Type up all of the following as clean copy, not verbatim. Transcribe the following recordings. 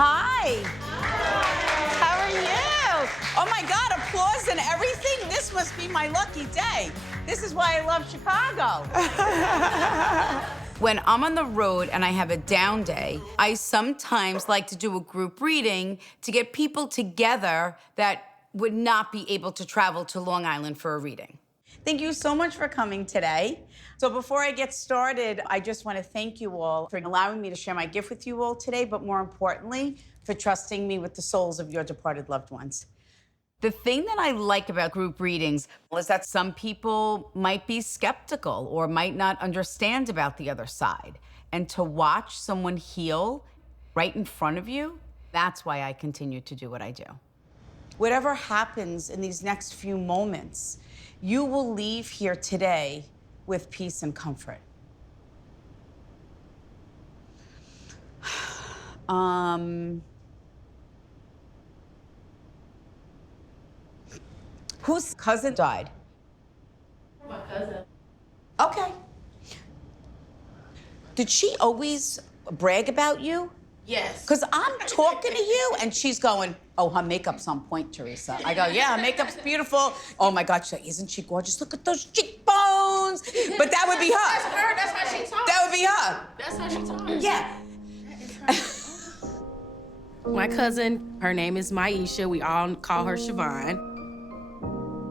Hi. How are you? Oh my God, applause and everything. This must be my lucky day. This is why I love Chicago. When I'm on the road and I have a down day, I sometimes like to do a group reading to get people together that would not be able to travel to Long Island for a reading. Thank you so much for coming today. So before I get started, I just want to thank you all for allowing me to share my gift with you all today, but more importantly, for trusting me with the souls of your departed loved ones. The thing that I like about group readings is that some people might be skeptical or might not understand about the other side. And to watch someone heal right in front of you, that's why I continue to do what I do. Whatever happens in these next few moments, you will leave here today with peace and comfort. Whose cousin died? My cousin. Okay. Did she always brag about you? Yes. Because I'm talking to you and she's going, oh, her makeup's on point, Teresa. I go, yeah, her makeup's beautiful. Oh my God, she's like, isn't she gorgeous? Look at those cheekbones. But that would be her. That's her. That's how she talks. That would be her. That's how she talks. Yeah. My cousin, her name is Maisha. We all call her Siobhan.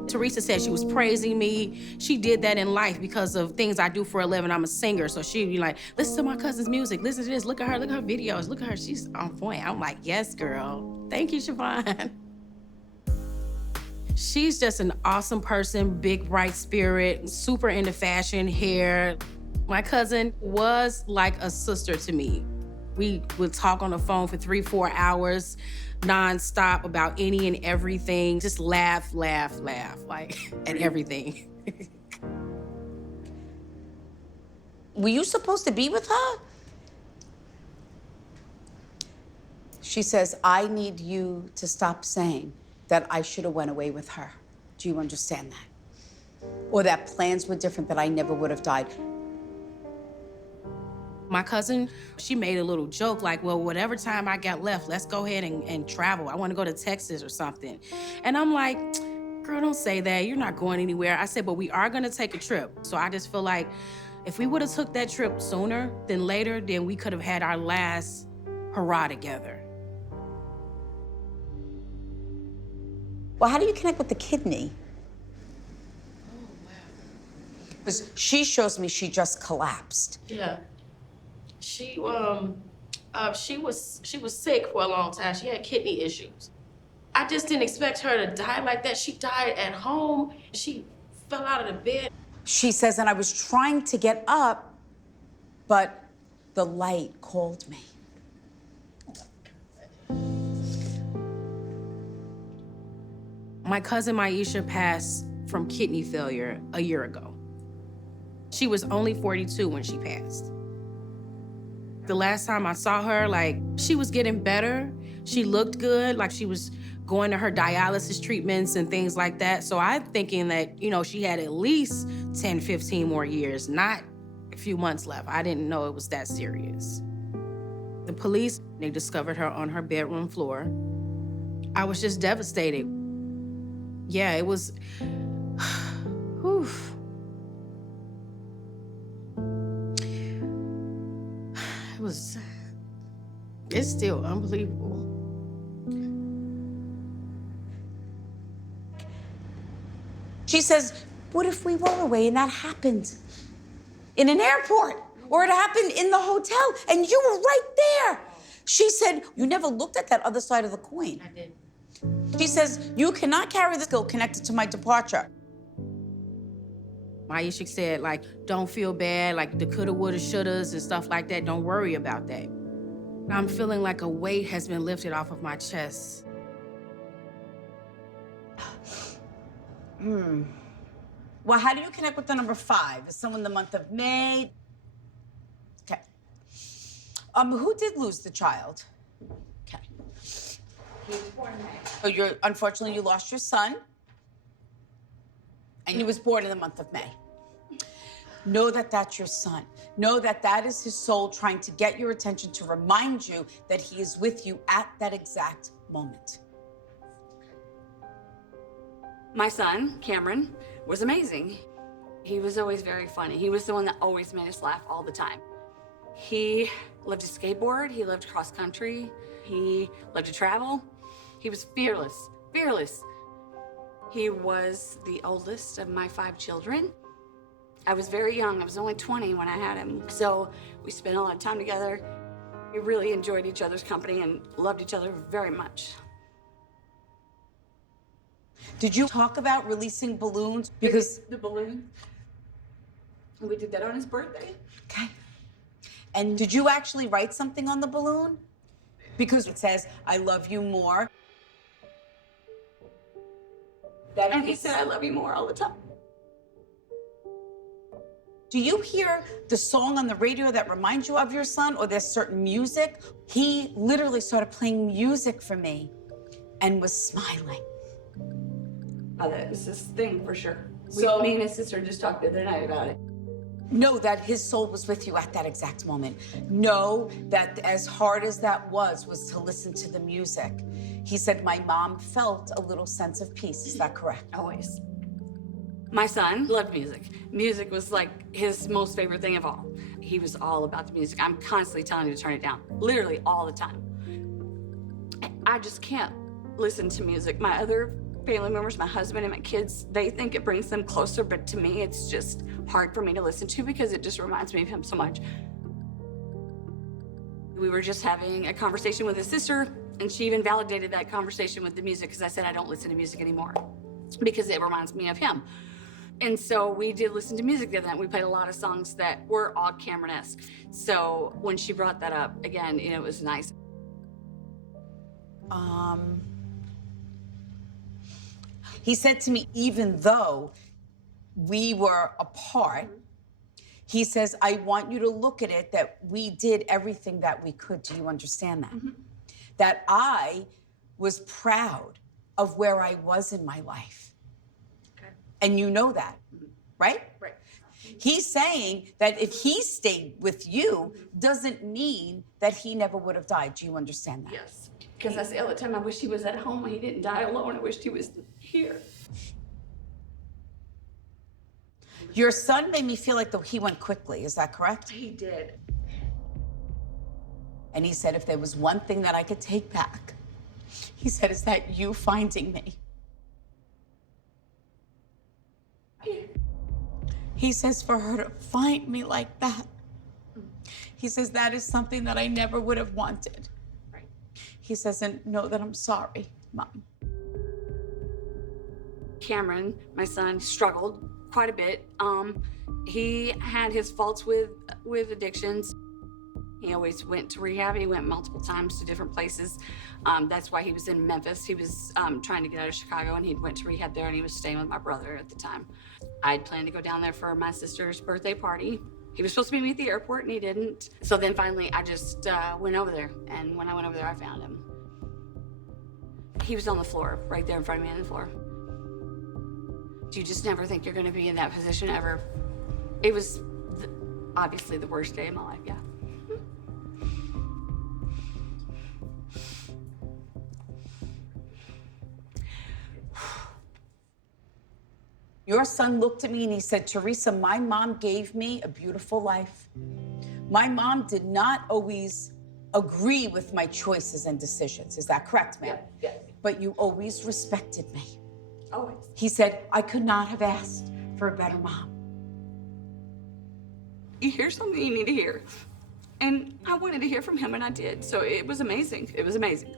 Teresa said she was praising me. She did that in life because of things I do for a living. I'm a singer, so she'd be like, listen to my cousin's music, listen to this, look at her videos, look at her, she's on point. I'm like, yes, girl. Thank you, Siobhan. She's just an awesome person, big, bright spirit, super into fashion, hair. My cousin was like a sister to me. We would talk on the phone for 3-4 hours, nonstop about any and everything. Just laugh, like, at everything. Were you supposed to be with her? She says, I need you to stop saying that I should have went away with her. Do you understand that? Or that plans were different, that I never would have died. My cousin, she made a little joke like, well, whatever time I got left, let's go ahead and travel. I want to go to Texas or something. And I'm like, girl, don't say that. You're not going anywhere. I said, but we are going to take a trip. So I just feel like if we would have took that trip sooner than later, then we could have had our last hurrah together. Well, how do you connect with the kidney? Because she shows me she just collapsed. Yeah. She was sick for a long time. She had kidney issues. I just didn't expect her to die like that. She died at home. She fell out of the bed. She says, and I was trying to get up, but the light called me. My cousin Maisha passed from kidney failure a year ago. She was only 42 when she passed. The last time I saw her, like, she was getting better. She looked good, like she was going to her dialysis treatments and things like that. So I'm thinking that, you know, she had at least 10, 15 more years, not a few months left. I didn't know it was that serious. The police, they discovered her on her bedroom floor. I was just devastated. Yeah, it was, whew. It's still unbelievable. She says, what if we were away and that happened in an airport, or it happened in the hotel and you were right there? She said, you never looked at that other side of the coin. I did. She says, you cannot carry the skill connected to my departure. Maisha said, like, don't feel bad, like the coulda, woulda, shouldas and stuff like that. Don't worry about that. I'm feeling like a weight has been lifted off of my chest. Well, how do you connect with the number 5? Is someone the month of May? Okay. Who did lose the child? Okay. He was born in May. So unfortunately, you lost your son. And he was born in the month of May. Know that that's your son. Know that that is his soul trying to get your attention to remind you that he is with you at that exact moment. My son, Cameron, was amazing. He was always very funny. He was the one that always made us laugh all the time. He loved to skateboard. He loved cross country. He loved to travel. He was fearless, fearless. He was the oldest of my 5 children. I was very young. I was only 20 when I had him. So we spent a lot of time together. We really enjoyed each other's company and loved each other very much. Did you talk about releasing balloons? Because, The balloon, we did that on his birthday. okay. And did you actually write something on the balloon? Because it says, I love you more. And he said, I love you more all the time. Do you hear the song on the radio that reminds you of your son, or there's certain music? He literally started playing music for me and was smiling. Oh, that was his thing for sure. So- Me and his sister just talked the other night about it. Know that his soul was with you at that exact moment. Know that as hard as that was to listen to the music. He said, my mom felt a little sense of peace. Is that correct? Always. My son loved music. Music was like his most favorite thing of all. He was all about the music. I'm constantly telling him to turn it down, literally all the time. I just can't listen to music. My other family members, my husband and my kids, they think it brings them closer, but to me, it's just hard for me to listen to because it just reminds me of him so much. We were just having a conversation with his sister, and she even validated that conversation with the music because I said I don't listen to music anymore because it reminds me of him. And so we did listen to music the other night. We played a lot of songs that were all Cameron-esque. So when she brought that up, again, it was nice. He said to me, even though we were apart, he says, I want you to look at it that we did everything that we could. Do you understand that? That I was proud of where I was in my life. Okay. And you know that, right? Right. He's saying that if he stayed with you, doesn't mean that he never would have died. Do you understand that? Yes. Because I say all the time, I wish he was at home and he didn't die alone. I wished he was here. Your son made me feel like though he went quickly. Is that correct? He did. And he said, if there was one thing that I could take back, he said, is that you finding me. He says, for her to find me like that, he says, that is something that I never would have wanted. Right. He says, and know that I'm sorry, Mom. Cameron, my son, struggled quite a bit. He had his faults with addictions. He always went to rehab. He went multiple times to different places. That's why he was in Memphis. He was trying to get out of Chicago, and he went to rehab there, and he was staying with my brother at the time. I'd planned to go down there for my sister's birthday party. He was supposed to meet me at the airport, and he didn't. So then finally, I just went over there, and when I went over there, I found him. He was on the floor, right there in front of me on the floor. You just never think you're gonna be in that position ever. It was obviously the worst day of my life, yeah. Your son looked at me and he said, Teresa, my mom gave me a beautiful life. My mom did not always agree with my choices and decisions. Is that correct, ma'am? Yeah. But you always respected me. Always. He said, I could not have asked for a better mom. You hear something you need to hear. And I wanted to hear from him, and I did. So it was amazing. It was amazing.